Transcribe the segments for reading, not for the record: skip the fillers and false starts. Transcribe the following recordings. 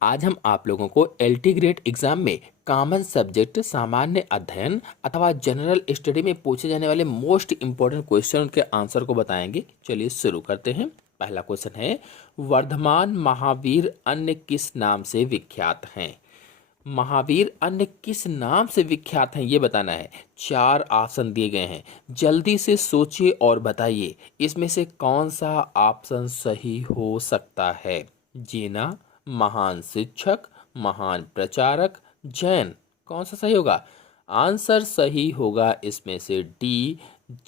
आज हम आप लोगों को एलटी ग्रेड एग्जाम में कॉमन सब्जेक्ट सामान्य अध्ययन अथवा जनरल स्टडी में पूछे जाने वाले मोस्ट इंपॉर्टेंट क्वेश्चन के आंसर को बताएंगे। चलिए शुरू करते हैं। पहला क्वेश्चन है, वर्धमान महावीर अन्य किस नाम से विख्यात हैं? महावीर अन्य किस नाम से विख्यात हैं ये बताना है। 4 ऑप्शन दिए गए हैं, जल्दी से सोचिए और बताइए इसमें से कौन सा ऑप्शन सही हो सकता है। जीना, महान शिक्षक, महान प्रचारक, जैन। कौन सा सही होगा? आंसर सही होगा इसमें से डी,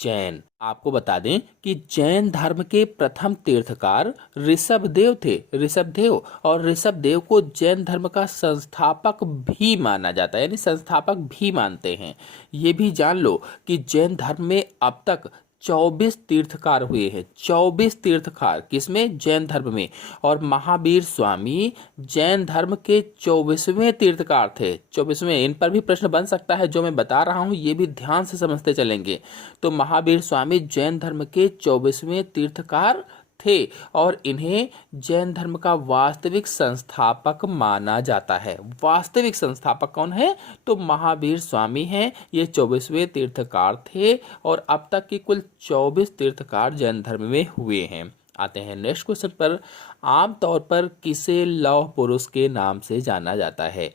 जैन। आपको बता दें कि जैन धर्म के प्रथम तीर्थकार ऋषभदेव थे। ऋषभदेव, और ऋषभदेव को जैन धर्म का संस्थापक भी माना जाता है, यानी संस्थापक भी मानते हैं। ये भी जान लो कि जैन धर्म में अब तक 24 तीर्थकार हुए हैं। 24 तीर्थकार किसमें? जैन धर्म में। और महावीर स्वामी जैन धर्म के 24वें तीर्थकार थे। 24वें। इन पर भी प्रश्न बन सकता है, जो मैं बता रहा हूं ये भी ध्यान से समझते चलेंगे। तो महावीर स्वामी जैन धर्म के 24वें तीर्थकार थे और इन्हें जैन धर्म का वास्तविक संस्थापक माना जाता है। वास्तविक संस्थापक कौन है? तो महावीर स्वामी हैं। ये 24वें तीर्थकार थे और अब तक के कुल 24 तीर्थकार जैन धर्म में हुए हैं। आते हैं नेक्स्ट क्वेश्चन पर। आमतौर पर किसे लौह पुरुष के नाम से जाना जाता है?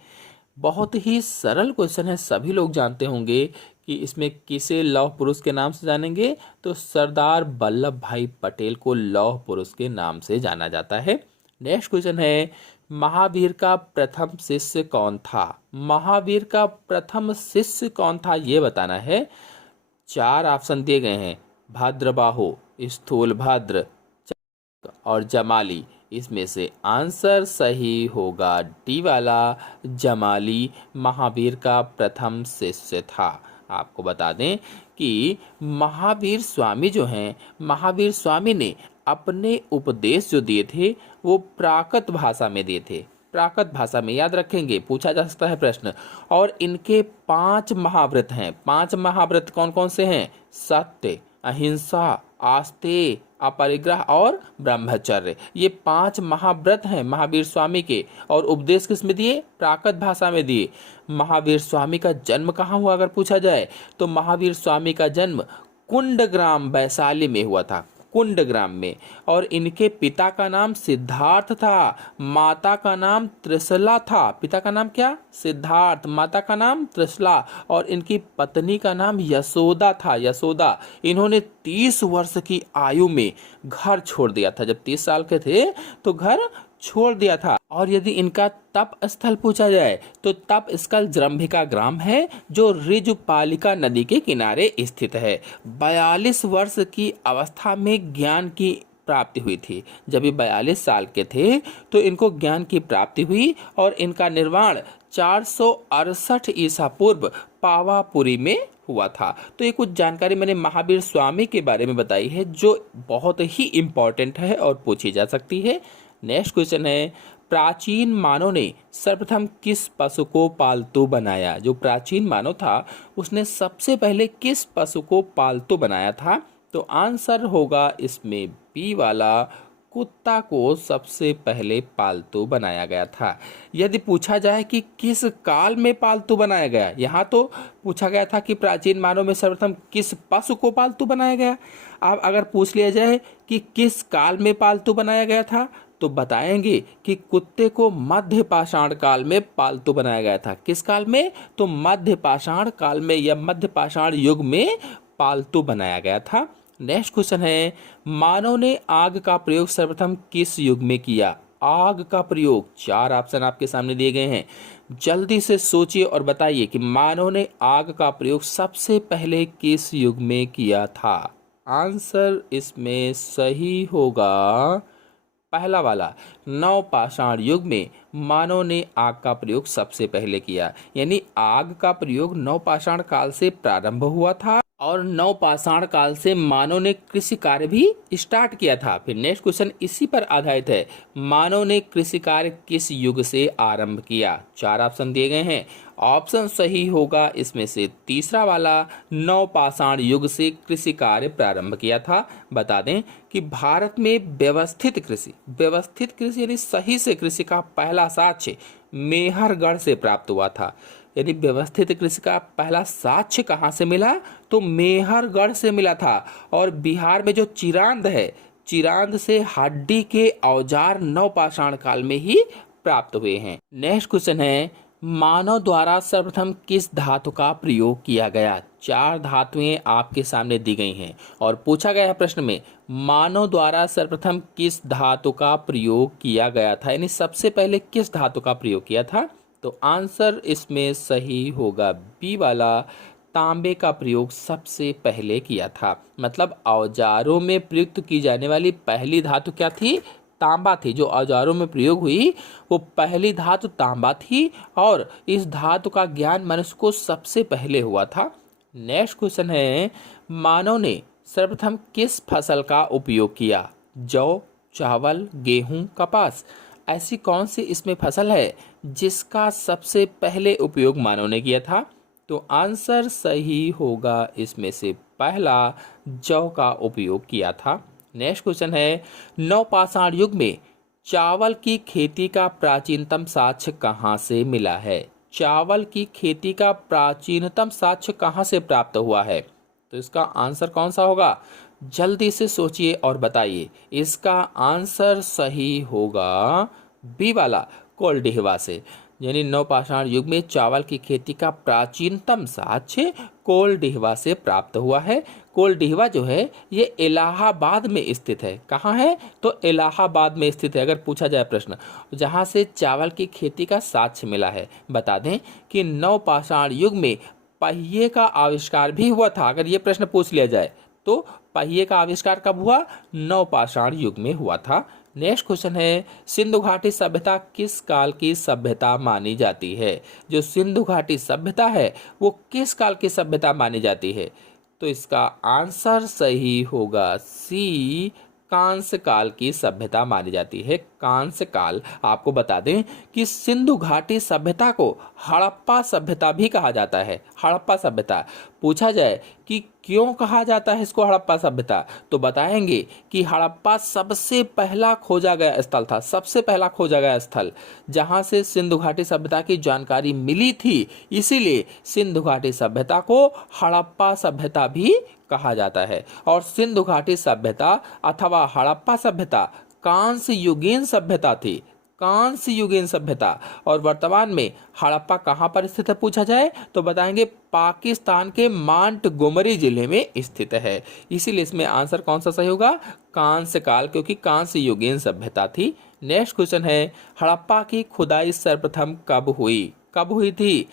बहुत ही सरल क्वेश्चन है, सभी लोग जानते होंगे कि इसमें किसे लौह पुरुष के नाम से जानेंगे। तो सरदार वल्लभ भाई पटेल को लौह पुरुष के नाम से जाना जाता है। नेक्स्ट क्वेश्चन है, महावीर का प्रथम शिष्य कौन था? महावीर का प्रथम शिष्य कौन था ये बताना है। 4 ऑप्शन दिए गए हैं, भद्रबाहु, स्थूलभद्र और जमाली। इसमें से आंसर सही होगा डी वाला, जमाली महावीर का प्रथम शिष्य था। आपको बता दें कि महावीर स्वामी जो हैं, महावीर स्वामी ने अपने उपदेश जो दिए थे वो प्राकृत भाषा में दिए थे। प्राकृत भाषा में, याद रखेंगे, पूछा जा सकता है प्रश्न। और इनके 5 महाव्रत हैं। 5 महाव्रत कौन कौन से हैं? सत्य, अहिंसा, आस्तेय, अपरिग्रह और ब्रह्मचर्य। ये 5 महाव्रत हैं महावीर स्वामी के। और उपदेश किस में दिए? प्राकृत भाषा में दिए। महावीर स्वामी का जन्म कहाँ हुआ अगर पूछा जाए तो महावीर स्वामी का जन्म कुंडग्राम वैशाली में हुआ था। कुंडग्राम में। और इनके पिता का नाम सिद्धार्थ था, माता का नाम त्रिशला था। पिता का नाम क्या? सिद्धार्थ, माता का नाम त्रिशला, और इनकी पत्नी का नाम यशोदा था, यशोदा। इन्होंने 30 वर्ष की आयु में घर छोड़ दिया था। जब 30 साल के थे तो घर छोड़ दिया था। और यदि इनका तप स्थल पूछा जाए तो तप स्थल जृंभिका ग्राम है, जो ऋजुपालिका नदी के किनारे स्थित है। 42 वर्ष की अवस्था में ज्ञान की प्राप्ति हुई थी। जब ये 42 साल के थे तो इनको ज्ञान की प्राप्ति हुई और इनका निर्वाण 468 ईसा पूर्व पावापुरी में हुआ था। तो ये कुछ जानकारी मैंने महावीर स्वामी के बारे में बताई है, जो बहुत ही इंपॉर्टेंट है और पूछी जा सकती है। नेक्स्ट क्वेश्चन है, प्राचीन मानव ने सर्वप्रथम किस पशु को पालतू बनाया? जो प्राचीन मानव था उसने सबसे पहले किस पशु को पालतू बनाया था? तो आंसर होगा इसमें बी वाला, कुत्ता को सबसे पहले पालतू बनाया गया था। यदि पूछा जाए कि किस काल में पालतू बनाया गया, यहाँ तो पूछा गया था कि प्राचीन मानव में सर्वप्रथम किस पशु को पालतू बनाया गया। अब अगर पूछ लिया जाए कि किस काल में पालतू बनाया गया था तो बताएंगे कि कुत्ते को मध्य पाषाण काल में पालतू बनाया गया था। किस काल में? तो मध्य पाषाण काल में या मध्य पाषाण युग में पालतू बनाया गया था। नेक्स्ट क्वेश्चन है, मानव ने आग का प्रयोग सर्वप्रथम किस युग में किया? आग का प्रयोग, 4 ऑप्शन आपके सामने दिए गए हैं, जल्दी से सोचिए और बताइए कि मानव ने आग का प्रयोग सबसे पहले किस युग में किया था। आंसर इसमें सही होगा पहला वाला, नवपाषाण युग में मानव ने आग का प्रयोग सबसे पहले किया। यानी आग का प्रयोग नवपाषाण काल से प्रारंभ हुआ था और नवपाषाण काल से मानव ने कृषि कार्य भी स्टार्ट किया था। फिर नेक्स्ट क्वेश्चन इसी पर आधारित है, मानव ने कृषि कार्य किस युग से आरंभ किया? 4 ऑप्शन दिए गए हैं। ऑप्शन सही होगा इसमें से तीसरा वाला, नवपाषाण युग से कृषि कार्य प्रारंभ किया था। बता दें कि भारत में व्यवस्थित कृषि यानी सही से कृषि का पहला साक्ष्य मेहरगढ़ से प्राप्त हुआ था। यानी व्यवस्थित कृषि का पहला साक्ष्य कहाँ से मिला? तो मेहरगढ़ से मिला था। और बिहार में जो चिरांद है, चिरांद से हड्डी के औजार नवपाषाण काल में ही प्राप्त हुए हैं। नेक्स्ट क्वेश्चन है, मानव द्वारा सर्वप्रथम किस धातु का प्रयोग किया गया? 4 धातुएं आपके सामने दी गई हैं और पूछा गया है प्रश्न में, मानव द्वारा सर्वप्रथम किस धातु का प्रयोग किया गया था? यानी सबसे पहले किस धातु का प्रयोग किया था? तो आंसर इसमें सही होगा बी वाला, तांबे का प्रयोग सबसे पहले किया था। मतलब औजारों में प्रयुक्त की जाने वाली पहली धातु क्या थी? तांबा थी। जो औजारों में प्रयोग हुई वो पहली धातु तांबा थी और इस धातु का ज्ञान मनुष्य को सबसे पहले हुआ था। नेक्स्ट क्वेश्चन है, मानव ने सर्वप्रथम किस फसल का उपयोग किया? जौ, चावल, गेहूं, कपास। ऐसी कौन सी इसमें फसल है जिसका सबसे पहले उपयोग मानव ने किया था? तो आंसर सही होगा इसमें से पहला, जौ का उपयोग किया था। नेक्स्ट क्वेश्चन है, नवपाषाण युग में चावल की खेती का प्राचीनतम साक्ष्य कहाँ से मिला है? चावल की खेती का प्राचीनतम साक्ष्य कहाँ से प्राप्त हुआ है? तो इसका आंसर कौन सा होगा? जल्दी से सोचिए और बताइए। इसका आंसर सही होगा बी वाला, कोलडिहवा से। यानी नवपाषाण युग में चावल की खेती का प्राचीनतम साक्ष्य कोलडिहवा से प्राप्त हुआ है। कोलडिहवा जो है ये इलाहाबाद में स्थित है। कहाँ है? तो इलाहाबाद में स्थित है। अगर पूछा जाए प्रश्न, जहाँ से चावल की खेती का साक्ष्य मिला है। बता दें कि नवपाषाण युग में पहिए का आविष्कार भी हुआ था। अगर ये प्रश्न पूछ लिया जाए तो पहिए का आविष्कार कब हुआ? नवपाषाण युग में हुआ था। नेक्स्ट क्वेश्चन है, सिंधु घाटी सभ्यता किस काल की सभ्यता मानी जाती है? जो सिंधु घाटी सभ्यता है वो किस काल की सभ्यता मानी जाती है? तो इसका आंसर सही होगा सी, कांस्य काल की सभ्यता मानी जाती है। कांस्य काल। आपको बता दें कि सिंधु घाटी सभ्यता को हड़प्पा सभ्यता भी कहा जाता है। हड़प्पा सभ्यता। पूछा जाए कि क्यों कहा जाता है इसको हड़प्पा सभ्यता, तो बताएंगे कि हड़प्पा सबसे पहला खोजा गया स्थल था। सबसे पहला खोजा गया स्थल जहां से सिंधु घाटी सभ्यता की जानकारी मिली थी। इसीलिए सिंधु घाटी सभ्यता को हड़प्पा सभ्यता भी कहा जाता है। और सिंधु घाटी सभ्यता अथवा हड़प्पा सभ्यता कांस्य युगीन सभ्यता थी। कांस्य युगीन सभ्यता। और वर्तमान में हड़प्पा कहाँ पर स्थित है पूछा जाए तो बताएंगे पाकिस्तान के मांटगोमरी जिले में स्थित है। इसीलिए इसमें आंसर कौन सा सही होगा? कांस्य काल, क्योंकि कांस्य युगीन सभ्यता थी। नेक्स्ट क्वेश्चन है, हड़प्पा की खुदाई सर्वप्रथम कब हुई? कब हुई थी?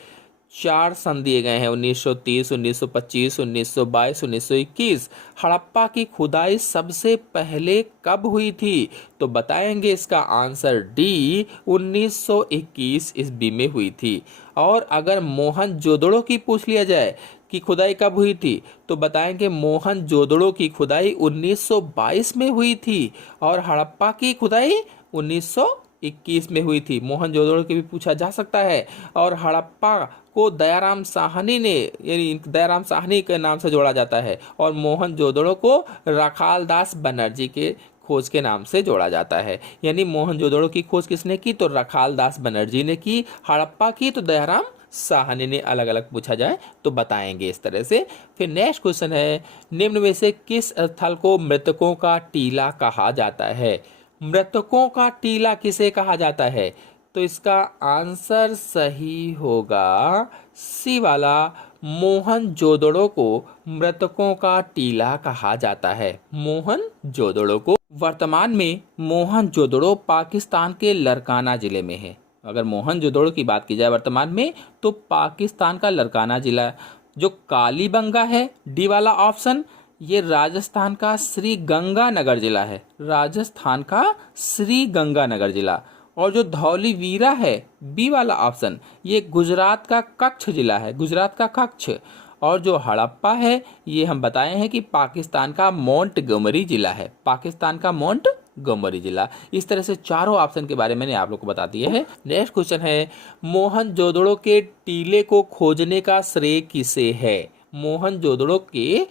4 सन दिए गए हैं, 1930, 1925, 1922, 1921। हड़प्पा की खुदाई सबसे पहले कब हुई थी? तो बताएंगे इसका आंसर डी, 1921 ईस्वी में हुई थी। और अगर मोहनजोदड़ो की पूछ लिया जाए कि खुदाई कब हुई थी तो बताएंगे मोहनजोदड़ो की खुदाई 1922 में हुई थी और हड़प्पा की खुदाई 1921 में हुई थी। मोहनजोदड़ो की भी पूछा जा सकता है। और हड़प्पा को दयाराम साहनी ने, यानी दयाराम साहनी के नाम से जोड़ा जाता है और मोहनजोदड़ो को रखालदास बनर्जी के खोज के नाम से जोड़ा जाता है। यानी मोहनजोदड़ो की खोज किसने की? तो रखालदास बनर्जी ने की। हड़प्पा की तो दयाराम साहनी ने। अलग अलग पूछा जाए तो बताएंगे इस तरह से। फिर नेक्स्ट क्वेश्चन है, निम्न में से किस स्थल को मृतकों का टीला कहा जाता है? मृतकों का टीला किसे कहा जाता है? तो इसका आंसर सही होगा सी वाला, मोहनजोदड़ो को मृतकों का टीला कहा जाता है। मोहनजोदड़ो को। वर्तमान में मोहनजोदड़ो पाकिस्तान के लरकाना जिले में है। अगर मोहनजोदड़ो की बात की जाए वर्तमान में तो पाकिस्तान का लरकाना जिला। जो कालीबंगा है डी वाला ऑप्शन, ये राजस्थान का श्री गंगानगर जिला है। राजस्थान का श्री गंगानगर जिला। और जो धौलीवीरा है बी वाला ऑप्शन, ये गुजरात का कच्छ जिला है। गुजरात का कच्छ। और जो हड़प्पा है ये हम बताए हैं कि पाकिस्तान का मोंटगोमरी जिला है, पाकिस्तान का मोंटगोमरी जिला। इस तरह से चारों ऑप्शन के बारे में मैंने आप लोग को बता दिए हैं। नेक्स्ट क्वेश्चन है, मोहनजोदड़ो के टीले को खोजने का श्रेय किसे है? मोहनजोदड़ो के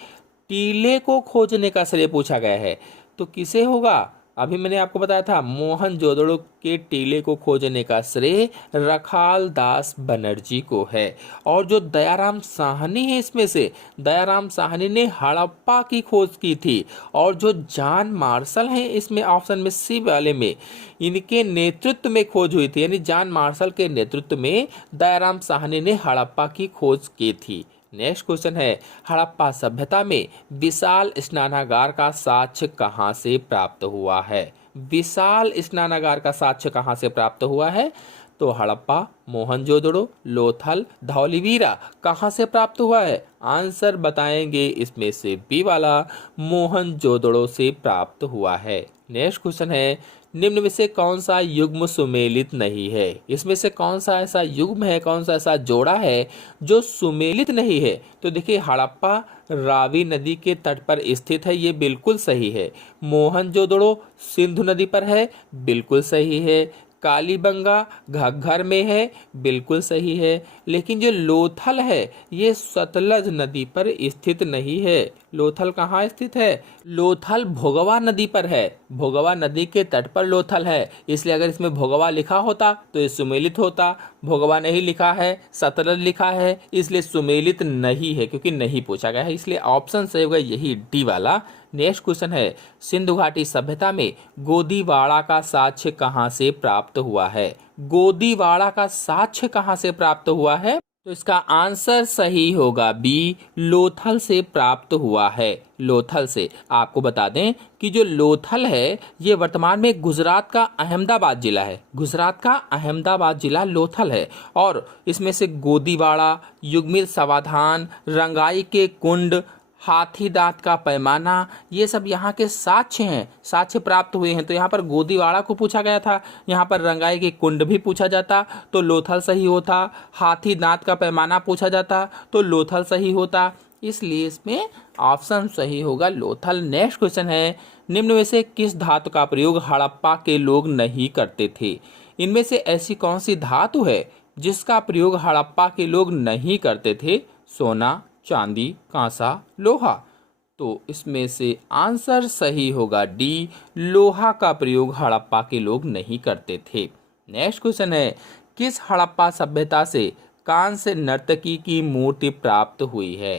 टीले को खोजने का श्रेय पूछा गया है, तो किसे होगा? अभी मैंने आपको बताया था मोहनजोदड़ो के टीले को खोजने का श्रेय रखाल दास बनर्जी को है। और जो दयाराम साहनी है, इसमें से दयाराम साहनी ने हड़प्पा की खोज की थी। और जो जॉन मार्शल हैं इसमें ऑप्शन में सी वाले में, इनके नेतृत्व में खोज हुई थी, यानी जॉन मार्शल के नेतृत्व में दयाराम साहनी ने हड़प्पा की खोज की थी। नेक्स्ट क्वेश्चन है, हड़प्पा सभ्यता में विशाल स्नानागार का साक्ष्य कहाँ से प्राप्त हुआ है? विशाल स्नानागार का साक्ष्य कहाँ से प्राप्त हुआ है? तो हड़प्पा, मोहनजोदड़ो, लोथल, धौलीवीरा कहाँ से प्राप्त हुआ है? आंसर बताएंगे इसमें से बी वाला, मोहनजोदड़ो से प्राप्त हुआ है। नेक्स्ट क्वेश्चन है, निम्न में से कौन सा युग्म सुमेलित नहीं है? इसमें से कौन सा ऐसा युग्म है, कौन सा ऐसा जोड़ा है जो सुमेलित नहीं है? तो देखिए, हड़प्पा रावी नदी के तट पर स्थित है, ये बिल्कुल सही है। मोहनजोदड़ो सिंधु नदी पर है, बिल्कुल सही है। कालीबंगा घग्गर में है, बिल्कुल सही है। लेकिन जो लोथल है ये सतलज नदी पर स्थित नहीं है। लोथल कहाँ स्थित है? लोथल भोगवा नदी पर है, भोगवा नदी के तट पर लोथल है। इसलिए अगर इसमें भोगवा लिखा होता तो ये सुमेलित होता, भोगवा नहीं लिखा है, सतलज लिखा है, इसलिए सुमेलित नहीं है, क्योंकि नहीं पूछा गया है। इसलिए ऑप्शन सही होगा यही डी वाला। नेक्स्ट क्वेश्चन है, सिंधु घाटी सभ्यता में गोदीवाड़ा का साक्ष्य कहाँ से प्राप्त हुआ है? गोदीवाड़ा का साक्ष्य कहाँ से प्राप्त हुआ है? तो इसका आंसर सही होगा बी, लोथल से प्राप्त हुआ है। लोथल से। आपको बता दें कि जो लोथल है ये वर्तमान में गुजरात का अहमदाबाद जिला है, गुजरात का अहमदाबाद जिला लोथल है। और इसमें से गोदीवाड़ा, युग्मित समाधान, रंगाई के कुंड, हाथी दांत का पैमाना, ये सब यहाँ के साक्ष्य हैं, साक्ष्य प्राप्त हुए हैं। तो यहाँ पर गोदीवाड़ा को पूछा गया था, यहाँ पर रंगाई के कुंड भी पूछा जाता तो लोथल सही होता, हाथी दांत का पैमाना पूछा जाता तो लोथल सही होता। इसलिए इसमें ऑप्शन सही होगा लोथल। नेक्स्ट क्वेश्चन है, निम्न में से किस धातु का प्रयोग हड़प्पा के लोग नहीं करते थे? इनमें से ऐसी कौन सी धातु है जिसका प्रयोग हड़प्पा के लोग नहीं करते थे? सोना, चांदी, कांसा, लोहा। तो इसमें से आंसर सही होगा डी, लोहा का प्रयोग हड़प्पा के लोग नहीं करते थे। नेक्स्ट क्वेश्चन है, किस हड़प्पा सभ्यता से कांस्य नर्तकी की मूर्ति प्राप्त हुई है?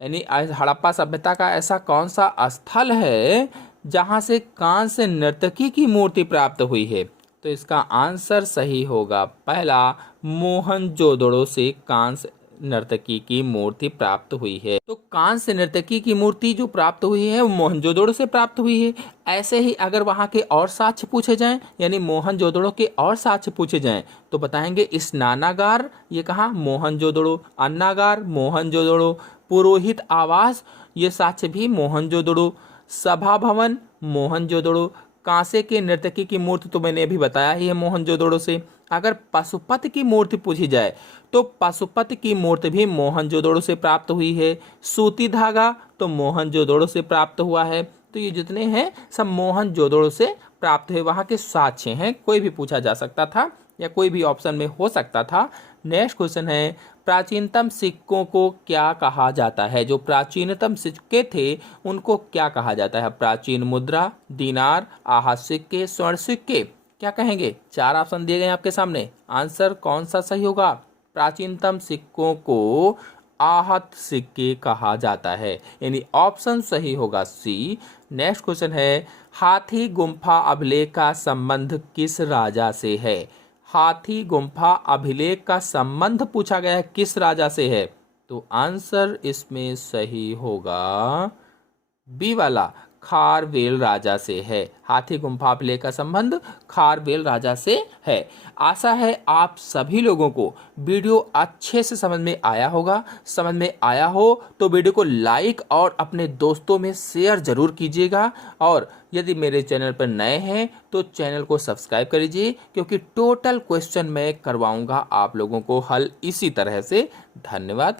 यानी हड़प्पा सभ्यता का ऐसा कौन सा स्थल है जहां से कांस्य नर्तकी की मूर्ति प्राप्त हुई है? तो इसका आंसर सही होगा पहला, मोहनजोदड़ो से कांस्य नर्तकी की मूर्ति प्राप्त हुई है। तो कांस्य नर्तकी की मूर्ति जो प्राप्त हुई है वो मोहनजोदड़ो से प्राप्त हुई है। ऐसे ही अगर वहां के और साक्ष्य पूछे जाएं, यानी मोहनजोदड़ो के और साक्ष्य पूछे जाएं, तो बताएंगे स्नानागार, ये कहा मोहनजोदड़ो, अन्नागार मोहनजोदड़ो, पुरोहित आवास, ये साक्ष्य भी मोहनजोदड़ो, सभा भवन मोहनजोदड़ो, कांसे के नर्तकी की मूर्ति तो मैंने अभी बताया ही है मोहनजोदड़ो से। अगर पशुपति की मूर्ति पूछी जाए तो पशुपति की मूर्ति भी मोहनजोदड़ो से प्राप्त हुई है। सूती धागा तो मोहनजोदड़ो से प्राप्त हुआ है। तो ये जितने हैं सब मोहनजोदड़ो से प्राप्त हुए, वहाँ के साक्ष्य हैं। कोई भी पूछा जा सकता था या कोई भी ऑप्शन में हो सकता था। नेक्स्ट क्वेश्चन है, प्राचीनतम सिक्कों को क्या कहा जाता है? जो प्राचीनतम सिक्के थे उनको क्या कहा जाता है? प्राचीन मुद्रा, दीनार, आहत सिक्के, स्वर्ण सिक्के, क्या कहेंगे? चार ऑप्शन दिए गए आपके सामने, आंसर कौन सा सही होगा? प्राचीनतम सिक्कों को आहत सिक्के कहा जाता है, यानी ऑप्शन सही होगा सी। नेक्स्ट क्वेश्चन है, हाथी गुम्फा अभिलेख का संबंध किस राजा से है? हाथी गुम्फा अभिलेख का संबंध पूछा गया है, किस राजा से है? तो आंसर इसमें सही होगा बी वाला, खारवेल राजा से है। हाथी गुम्फा अभिलेख का संबंध खारवेल राजा से है। आशा है आप सभी लोगों को वीडियो अच्छे से समझ में आया होगा। समझ में आया हो तो वीडियो को लाइक और अपने दोस्तों में शेयर जरूर कीजिएगा। और यदि मेरे चैनल पर नए हैं तो चैनल को सब्सक्राइब करिए, क्योंकि टोटल क्वेश्चन मैं करवाऊंगा आप लोगों को हल इसी तरह से। धन्यवाद।